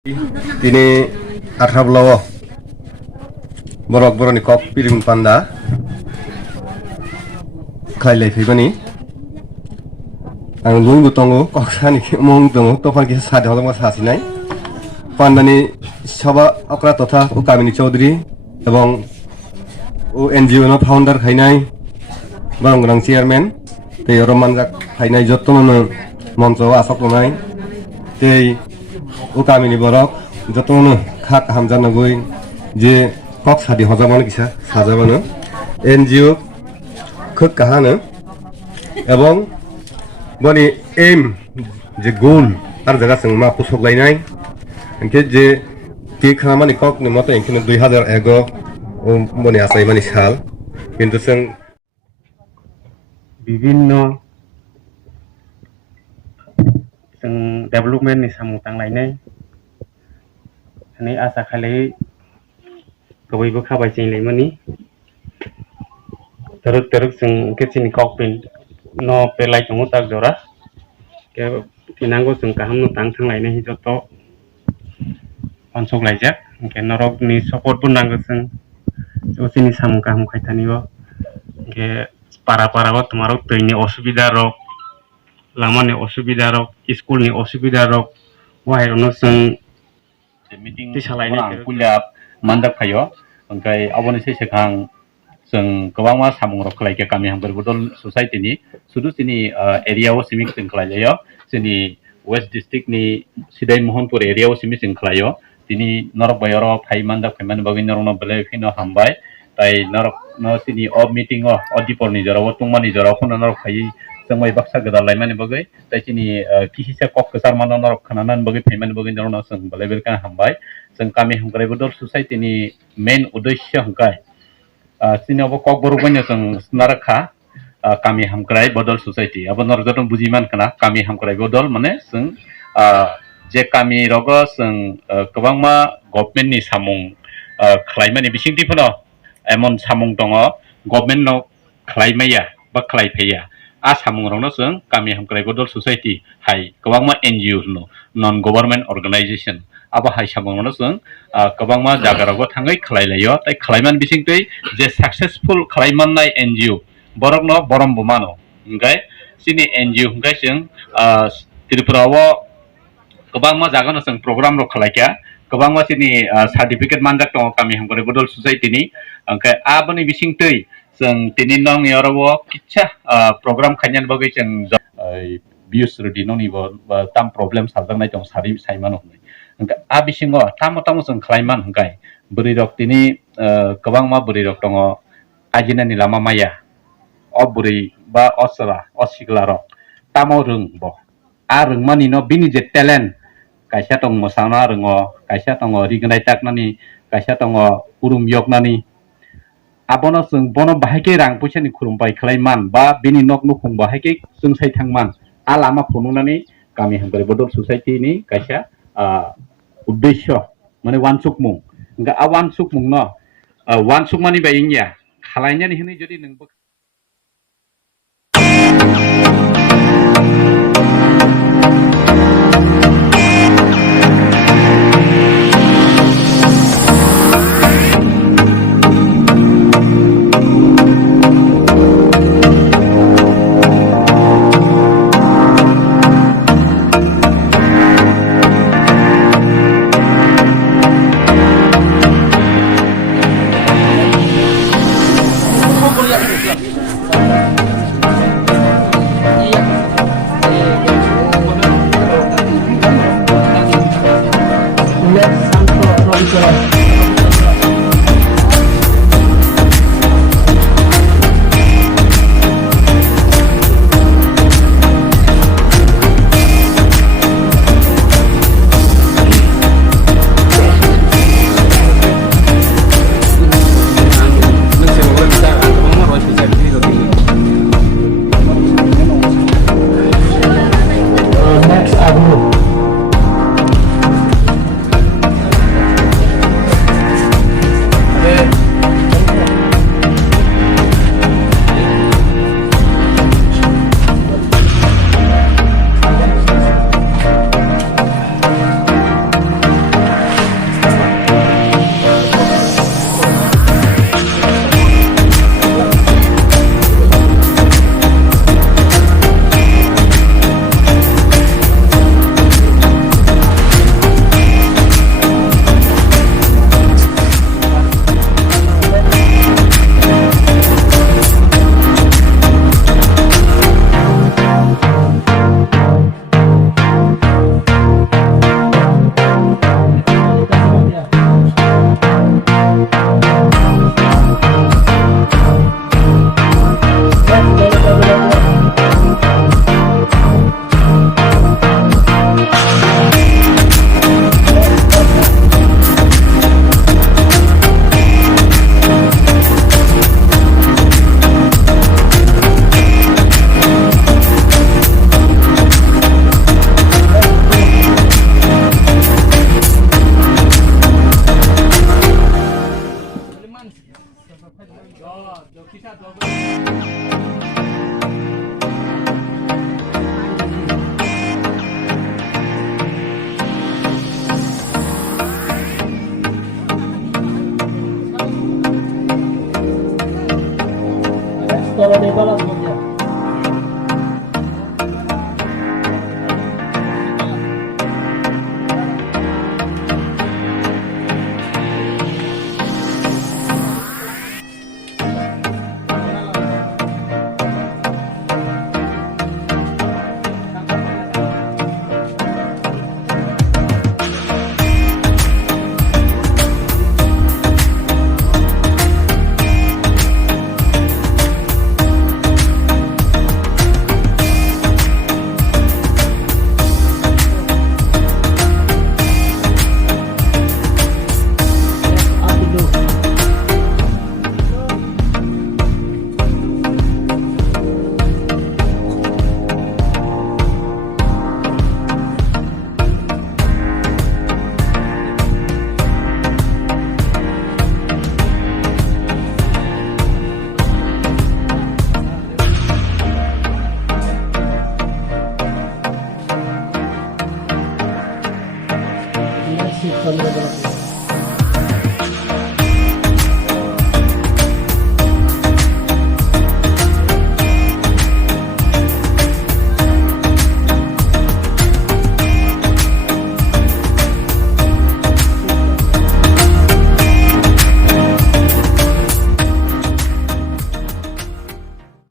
Ini ATHARABALA borok boroni kokpir panda khailai phibani ang lung butongo koksani mong tongo tofan ki sade holma sasinai pandani saba akra totha ukamini chaudhary ebong o NGO no founder khainai barang chairman te roman jak khainai jottono moncho asok nai te ukamini borok jottono khak hamjana goi je kok sadi hojabano kisa sajabano NGO khok kahano ebong boni aim je goal ar jaga sing ma pusok lainai enke je ti khamani kok ni moto enkino 2000 ego boni asai mani sal kintu sing বিভিন্ন जों डेभलपमेन्टनि सामूथां लायनाय आसा खालाय गबैबो खाबाय चैलायमोनि तरक तरक जों केसिनि ककपिन न पेलाय दङ ताक जरा के तिनांगो जों काहामनो थां लायनाय हिजत अनसक लायजाक के नरकनि सपोर्ट नांगो जों जोसिनि सामू काहाम खायथानिबो के पारा पाराबो तुम्हारो तैनि असुविधा रक लामानि असुविधा रक स्कुलनि असुविधा रक वाहायनो जों मीटिंग सालायनाय कुलिया मानदाक फायो ओमफ्राय अबनि सेसेखां जों गोबां सामुं रक खालायके गामि हामखराइ बदल ससाइटिनि सुदुसिनि एरियायाव सिमिक जों खालायो जोंनि वेस्ट डिस्ट्रिक्टनि सिदाय मोहनपुर एरियायाव सिमिक जों खालायो दिनै नरक बायर फाइ मानदाक फाइमान बगै नरनो बेले फिनो हामबाय ताइ नरक न सिनि अ मीटिंग अ दिपरनि जराव तुंमानि जराव खनो नरक फाइ जों मै बाक्सा गदा लायमानि बगै ताइ सिनि किसिसे कक कसार मान नरक खनानान बगै फाइमान बगै नरनो जों बेले बेलका हामबाय जों गामि हामखराइ बदल ससाइटिनि मेन उद्देश्य हंकाय सिनियावबो कक बरुबैनो जों स्नारखा गामि हामखराइ बदल ससाइटि अब नरजतन बुजिमान खाना गामि हामखराइ बदल माने जों जे गामि रग जों गोबांमा गभर्नमेन्टनि सामुं खालायमानि बिसिंथिफोनो एमन सामुं दङ गभर्नमेन्ट न खालायमाया बा खालायफैया आ सामुंरावनो जों गामि हामखराइ बदल ससाइटि हाय गोबांमा NGO नो नन गभर्नमेन्ट अर्गेनाइजेशन अब हाय सामुंरावनो जों गोबांमा जागारावबो थाङै खालायलायो ताइ खालायमान बिसिंथै जे सक्सेसफुल खालायमाननाय NGO बरकनो बरम बुमानो ओंखाय सिनि NGO ओंखाय जों त्रिपुरावो गोबांमा जागानो जों प्रग्राम र खालायका गोबांमा सिनि सर्टिफिकेट मानदाक दङ गामि हामखराइ बदल ससाइटिनि ओंखाय आबनि बिसिंथै जों तिनि नं यारावो किच्छा प्रग्राम खायनान बगै जों बिउस रदिननिबो ताम प्रब्लेम सालदांनाय दं सारि साइमान होनाय ओंखाय आ बिसिङो तामो तामो जों खालायमान ओंखाय बोरै रक तिनि गोबांमा बोरै रक दङ आजिनानि लामा माया अ बोरै बा असरा असिगला रक तामो रोंबो आ रोंमानि न बिनि जे टेलेन्ट कायसा दं मोसाना रोङो कायसा दङ रिगनाय ताकनानि कायसा दङ उरुम यगनानि आबनो जों बनो बाहायके रां पैसानि खुरुमबाय खालायमान बा बिनि नक नुखुं बाहायके जों सायथांमान आ लामा फनुनानि गामि हामखराइ बदल ससाइटिनि कायसा उद्देश्य माने वानसुक मुं ओंखाय आ वानसुक मुं न वानसुक मानि बायनिया खालायनानि होनै जुदि नोंबो Terima kasih.